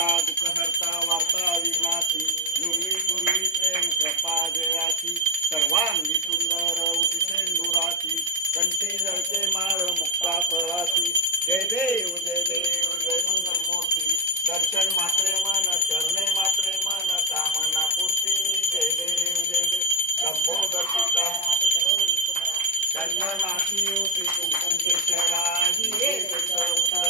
हरता दुःख हरता वार्ता विनाशी नुरवी पूर्वी प्रेम, कृपा, जयाची। सर्वांगी सुंदर उती सेंदुराची कंठी जळके माळ मुक्ता फळाची जय देव जय देव, जय मंगल मूर्ती दर्शन मात्रे मन, चरणे मात्रे मन, कामना पूर्ती। जय देव जय देव। लंबोदर सीता चंदनाची होती कुंकुम हिरे शोभरा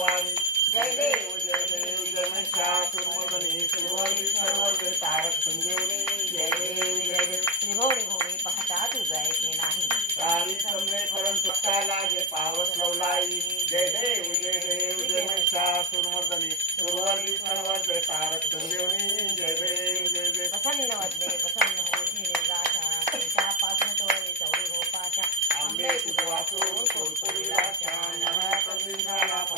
वारी जय देव जय देव जय महिषासुरमर्दनी सुरवरी सर्वगे तारक संजीवनी जय देव जय देव जय देव जय देव जय महिषासुरमर्दनी सुरवरी सर्वगे तारक संजीवनी เมตุวาสูงสุดปุริราชานะฮะตมินทาลาภ